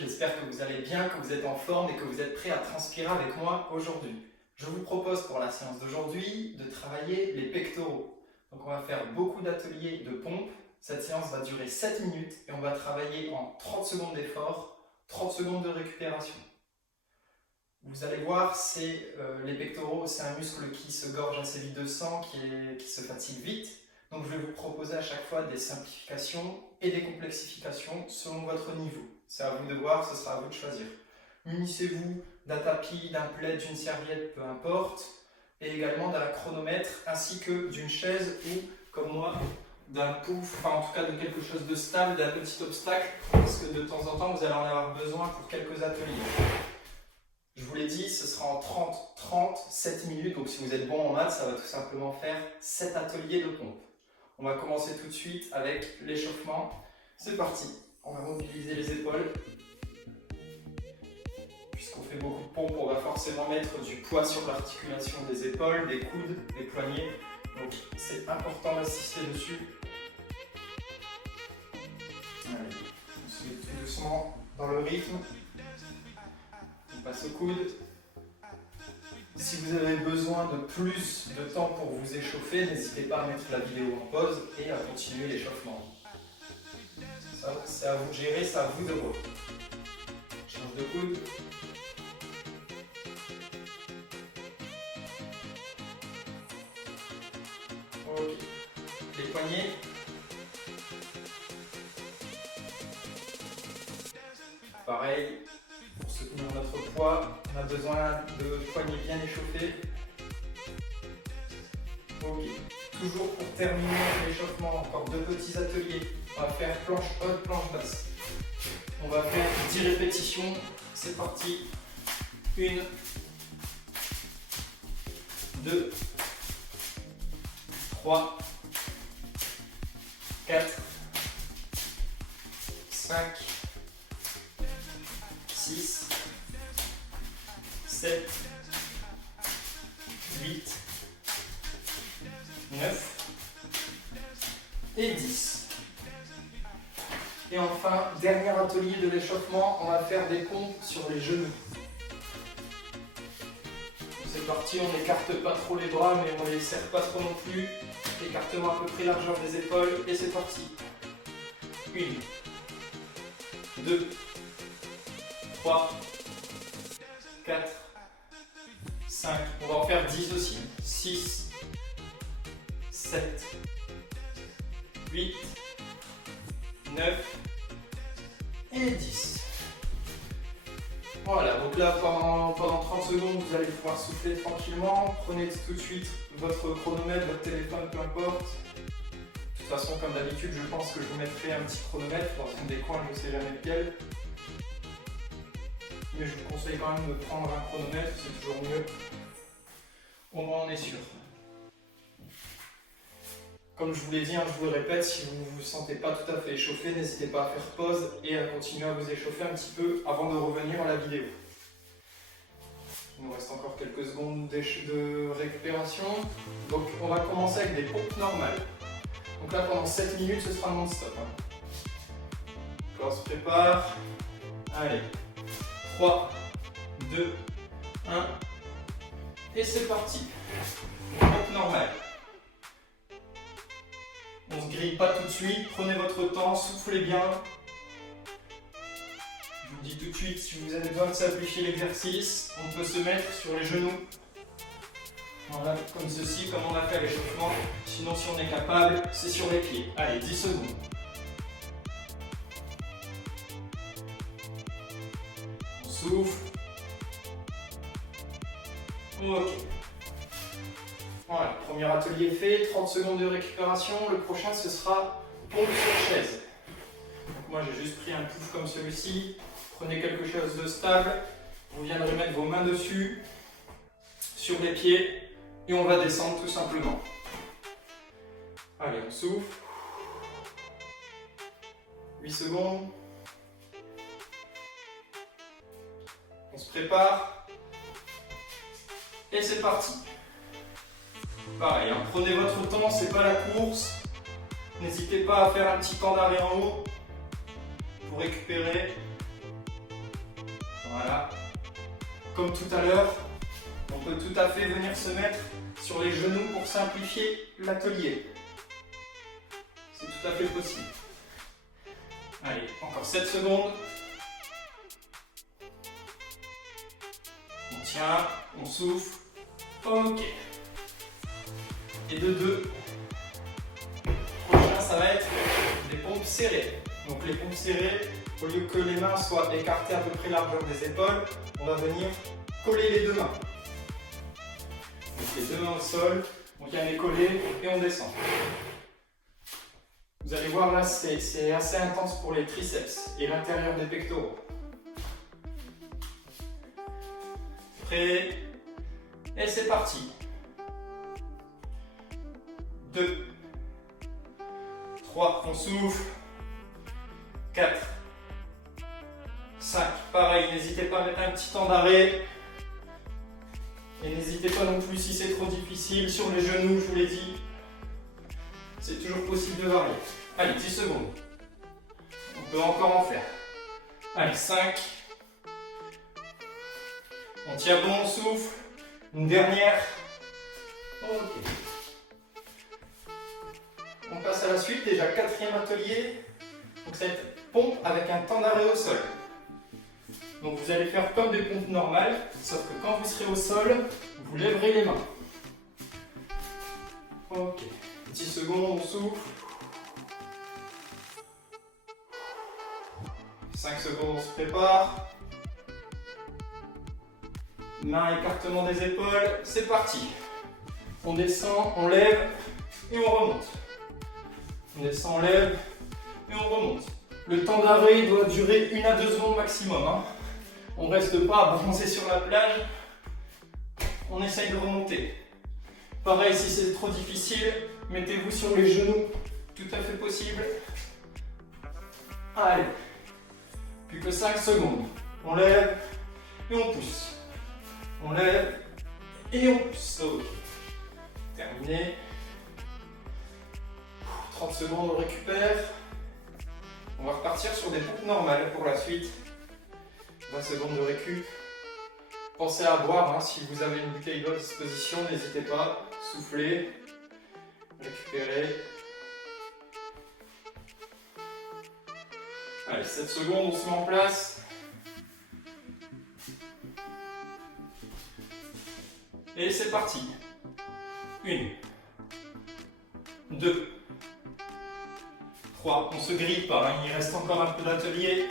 j'espère que vous allez bien, que vous êtes en forme et que vous êtes prêts à transpirer avec moi aujourd'hui. Je vous propose pour la séance d'aujourd'hui de travailler les pectoraux. Donc on va faire beaucoup d'ateliers de pompe. Cette séance va durer 7 minutes et on va travailler en 30 secondes d'effort, 30 secondes de récupération. Vous allez voir, les pectoraux, c'est un muscle qui se gorge assez vite de sang, qui se fatigue vite. Donc je vais vous proposer à chaque fois des simplifications et des complexifications selon votre niveau. C'est à vous de voir, ce sera à vous de choisir. Munissez-vous d'un tapis, d'un plaid, d'une serviette, peu importe, et également d'un chronomètre ainsi que d'une chaise ou, comme moi, d'un pouf, enfin en tout cas de quelque chose de stable, d'un petit obstacle, parce que de temps en temps vous allez en avoir besoin pour quelques ateliers. Je vous l'ai dit, ce sera en 7 minutes, donc si vous êtes bon en maths, ça va tout simplement faire 7 ateliers de pompe. On va commencer tout de suite avec l'échauffement. C'est parti, on va mobiliser les épaules. Puisqu'on fait beaucoup de pompes, on va forcément mettre du poids sur l'articulation des épaules, des coudes, des poignets. Donc c'est important d'assister dessus. Allez, on se met tout doucement dans le rythme. On passe au coude. Si vous avez besoin de plus de temps pour vous échauffer, n'hésitez pas à mettre la vidéo en pause et à continuer l'échauffement. C'est à vous de gérer, c'est à vous de voir. Change de coude. Ok. Les poignets. Pareil. Pour soutenir notre poids, on a besoin de poignets bien échauffés. Ok. Toujours pour terminer l'échauffement, encore 2 petits ateliers. On va faire planche haute, planche basse. On va faire 10 répétitions. C'est parti. 1, 2, 3, 4, 5, 6, 7, 8, 9 et 10. Et enfin, dernier atelier de l'échauffement, on va faire des pompes sur les genoux. C'est parti, on n'écarte pas trop les bras, mais on ne les serre pas trop non plus. Écartement à peu près largeur des épaules, et c'est parti. 1, 2, 3, 4, 5, on va en faire 10 aussi. 6, 7, 8, 9 et 10. Voilà, donc là pendant 30 secondes vous allez pouvoir souffler tranquillement. Prenez tout de suite votre chronomètre, votre téléphone, peu importe. De toute façon, comme d'habitude, je pense que je vous mettrai un petit chronomètre dans un des coins, je ne sais jamais lequel. Mais je vous conseille quand même de prendre un chronomètre, c'est toujours mieux. Au moins on est sûr. Comme je vous l'ai dit, je vous le répète, si vous ne vous sentez pas tout à fait échauffé, n'hésitez pas à faire pause et à continuer à vous échauffer un petit peu avant de revenir à la vidéo. Il nous reste encore quelques secondes de récupération. Donc on va commencer avec des pompes normales. Donc là pendant 7 minutes, ce sera non-stop. Donc on se prépare. Allez, 3, 2, 1 et c'est parti. Pompe normale. On ne se grille pas tout de suite, prenez votre temps, soufflez bien. Je vous dis tout de suite, si vous avez besoin de simplifier l'exercice, on peut se mettre sur les genoux. Voilà, comme ceci, comme on a fait à l'échauffement. Sinon, si on est capable, c'est sur les pieds. Allez, 10 secondes. On souffle. Ok. Voilà, premier atelier fait, 30 secondes de récupération. Le prochain, ce sera pompe sur chaise. Donc moi, j'ai juste pris un pouf comme celui-ci. Prenez quelque chose de stable. Vous viendrez mettre vos mains dessus, sur les pieds, et on va descendre tout simplement. Allez, on souffle. 8 secondes. On se prépare. Et c'est parti. Pareil, prenez votre temps, c'est pas la course. N'hésitez pas à faire un petit temps d'arrêt en haut pour récupérer. Voilà. Comme tout à l'heure, on peut tout à fait venir se mettre sur les genoux pour simplifier l'atelier. C'est tout à fait possible. Allez, encore 7 secondes. On tient, on souffle. Ok. Et de 2. Prochain, ça va être des pompes serrées. Donc les pompes serrées, au lieu que les mains soient écartées à peu près largeur des épaules, on va venir coller les deux mains. Donc les deux mains au sol, on vient les coller et on descend. Vous allez voir là, c'est assez intense pour les triceps et l'intérieur des pectoraux. Prêt? Et c'est parti. 2, 3, on souffle. 4, 5, pareil, n'hésitez pas à mettre un petit temps d'arrêt. Et n'hésitez pas non plus si c'est trop difficile, sur les genoux, je vous l'ai dit. C'est toujours possible de varier. Allez, 10 secondes. On peut encore en faire. Allez, 5. On tient bon, on souffle. Une dernière. Ok. On passe à la suite, déjà 4e atelier. Donc ça va être pompe avec un temps d'arrêt au sol. Donc vous allez faire comme des pompes normales, sauf que quand vous serez au sol, vous lèverez les mains. Ok. 10 secondes, on souffle. 5 secondes, on se prépare. Main, écartement des épaules, c'est parti. On descend, on lève et on remonte. On descend, on lève et on remonte. Le temps d'arrêt doit durer 1 à 2 secondes maximum. On ne reste pas à bronzer sur la plage. On essaye de remonter. Pareil, si c'est trop difficile, mettez-vous sur les genoux. Tout à fait possible. Allez. Plus que 5 secondes. On lève et on pousse. On lève et on pousse. Ok. Terminé. 30 secondes, on récupère. On va repartir sur des pompes normales pour la suite. 20 secondes de récup. Pensez à boire, si vous avez une bouteille d'eau à disposition, n'hésitez pas. Soufflez. Récupérez. Allez, 7 secondes, on se met en place. Et c'est parti. 1, 2, 3. On se grille pas, il reste encore un peu d'atelier.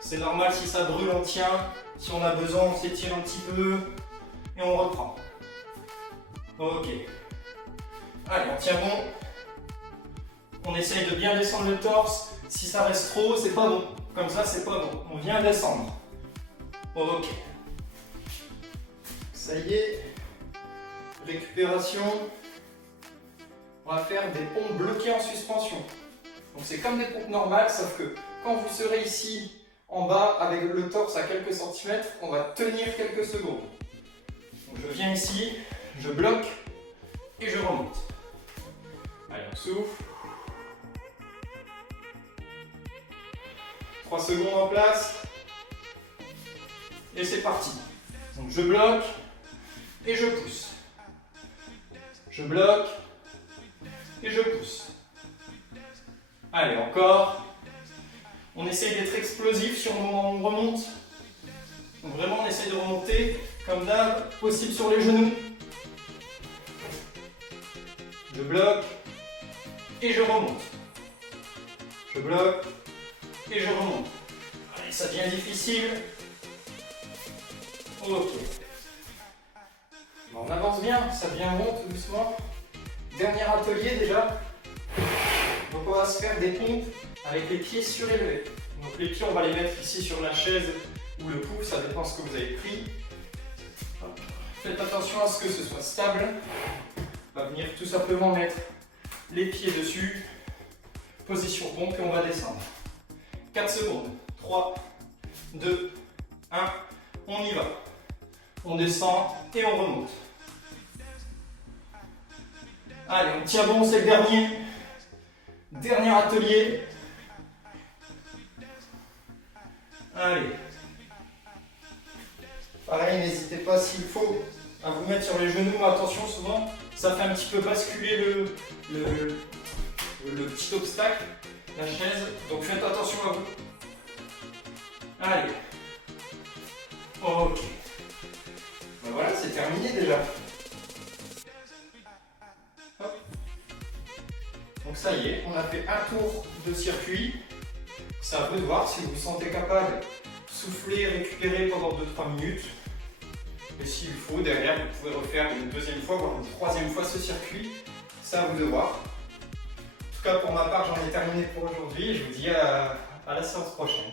C'est normal, si ça brûle, on tient. Si on a besoin, on s'étire un petit peu. Et on reprend. Ok. Allez, on tient bon. On essaye de bien descendre le torse. Si ça reste trop haut, c'est pas bon. Comme ça, c'est pas bon. On vient descendre. Ok. Ça y est. Récupération. On va faire des pompes bloquées en suspension. Donc c'est comme des pompes normales, sauf que quand vous serez ici en bas avec le torse à quelques centimètres, on va tenir quelques secondes. Donc je viens ici, je bloque et je remonte. Allez, on souffle. 3 secondes en place. Et c'est parti. Donc je bloque et je pousse. Je bloque et je pousse. Allez, encore. On essaye d'être explosif sur le moment où on remonte. Donc vraiment, on essaye de remonter comme d'hab, possible sur les genoux. Je bloque et je remonte. Je bloque et je remonte. Allez, ça devient difficile. Ok. On avance bien, ça devient bon tout doucement. Dernier atelier déjà. Donc on va se faire des pompes avec les pieds surélevés. Donc les pieds, on va les mettre ici sur la chaise ou le pouf, ça dépend de ce que vous avez pris. Faites attention à ce que ce soit stable. On va venir tout simplement mettre les pieds dessus. Position pompe et on va descendre. 4 secondes. 3, 2, 1. On y va. On descend et on remonte. Allez, on tient bon, c'est le dernier. Dernier atelier. Allez. Pareil, n'hésitez pas s'il faut à vous mettre sur les genoux. Attention, souvent, ça fait un petit peu basculer le petit obstacle, la chaise. Donc faites attention à vous. Allez. Ok. Ben voilà, c'est terminé déjà. Hop. Donc ça y est, on a fait un tour de circuit. C'est à vous de voir si vous vous sentez capable de souffler, récupérer pendant 2-3 minutes. Et s'il faut, derrière, vous pouvez refaire une deuxième fois, voire une troisième fois ce circuit. C'est à vous de voir. En tout cas, pour ma part, j'en ai terminé pour aujourd'hui et je vous dis à la séance prochaine.